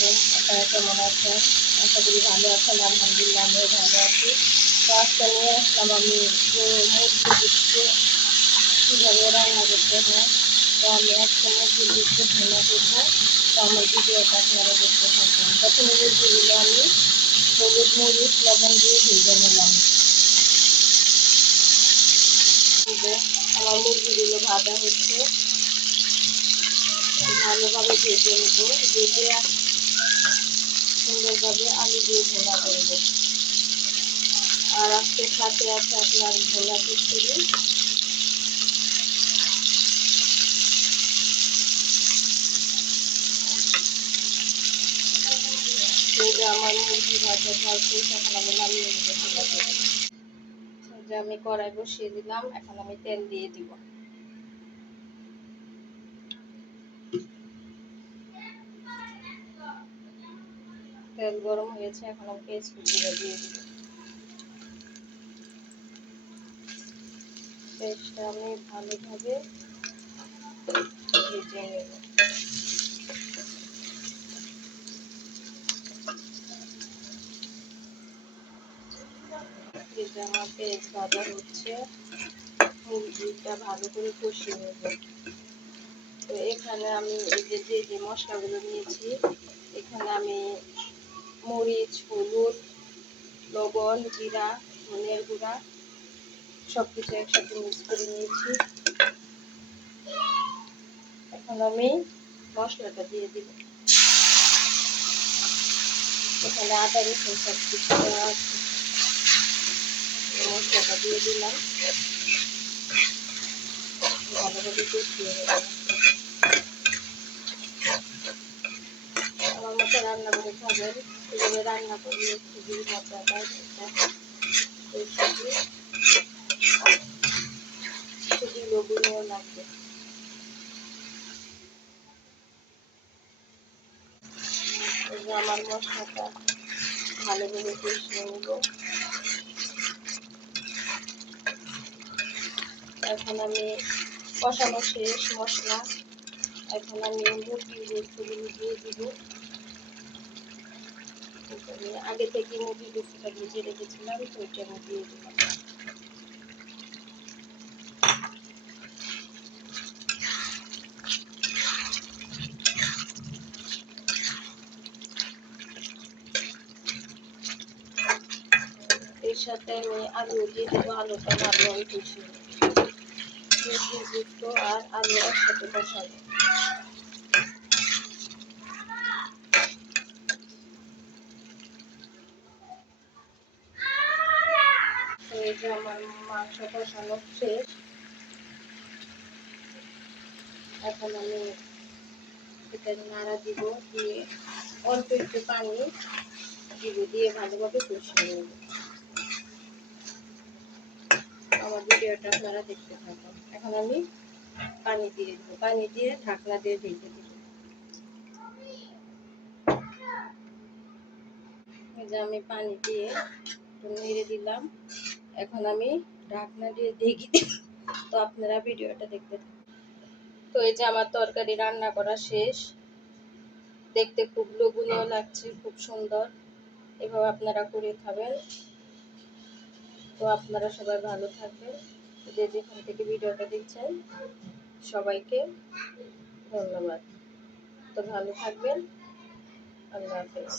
আলাইকুম, আপনারা কেমন আছেন? আশা করি ভালো আছেন। আলহামদুলিল্লাহ আমিও ভালো আছি। তো আজকে নিয়ে আসলাম আমি মুরগির ডিমকে কীভাবে রান্না করতে হয়। তো আমি আজকে মুরগির ডিমকে ভুনা করবো। তো আমার ভিডিওটা আপনারা দেখতে থাকুন। প্রথমে মুরগিগুলো আমি হলুদ মরিচ লবণ দিয়ে ভেজে নিলাম। আমার মুরগিগুলো ভাজা হচ্ছে, ভালোভাবে ভেজে নেব। ভেজে সুন্দরভাবে আলু দিয়ে ভুনা করবো। আর আজকে সাথে আছে আপনার ভোলা খিচুড়ি। এই যে আমার মুরগি ভাজা ঝালছে, এখন আমি নামিয়ে নেব চুলা থেকে। যে আমি কড়াই বসিয়ে দিলাম, এখন আমি তেল দিয়ে দিব। তেল গরম হয়েছে, এখন আমি পেঁয়াজ কুচিটা দিয়ে দিব। পেঁয়াজটা আমি ভালোভাবে ভেজে নেব। যেটা আমার পেঁয়াজ ভাজা হচ্ছে, মুরগিটা ভালো করে কষিয়ে নেব। তো এখানে আমি এই যে মশলাগুলো নিয়েছি, এখানে আমি মরিচ, হলুদ, লবণ, জিরা, ধনিয়ার গুঁড়া সবকিছু একসাথে মিক্স করে নিয়েছি। এখন আমি মশলাটা দিয়ে দিব। এখানে আদা রসুন সবকিছু দেওয়া আছে, মশলাটা দিয়ে দিলাম। ভালোভাবে কষিয়ে নেব। আমার মতো রান্না করে খাবেন, এভাবে রান্না করলে খুবই মজা পায়। খুবই লোভনীয় লাগবে। আমার মশলাটা ভালোভাবে কষিয়ে নেব। এখন আমি কষানো শেষ মশলা, এখন আমি মুরগির গোস্তগুলো দিয়ে দিব। আগে থেকে মুরগির গোস্তটা ভেজে রেখেছিলাম, তো ওইটা আমি দিয়ে দিলাম। এর সাথে আমি আলু দিয়ে দেবো। আলুটা ভালোভাবে কষিয়ে নেব। মুরগির গোস্ত আর আলু একসাথে কষাবো। তো এই যে আমার মাংস কষানো শেষ, এখন আমি এটা নাড়া দিব, দিয়ে অল্প একটু পানি দিব, দিয়ে ভালোভাবে কষিয়ে নেব। আমার ভিডিওটা আপনারা দেখতে থাকুন। এখন আমি পানি দিয়ে দেবো, পানি দিয়ে ঢাকনা দিয়ে ঢেকে দেব। এই যে আমি পানি দিয়ে নেড়ে দিলাম, এখন আমি ঢাকনা দিয়ে ঢেকে দেব। তো আপনারা ভিডিওটা দেখতে থাকুন। তো এই যে আমার তরকারি রান্না করা শেষ, দেখতে খুব লোভনীয় লাগছে, খুব সুন্দর। এভাবে আপনারা করে খাবেন। তো আপনারা সবাই ভালো থাকবেন, যে যেখান থেকে ভিডিওটা দেখছেন সবাইকে ধন্যবাদ। তো ভালো থাকবেন, আল্লাহ হাফেজ।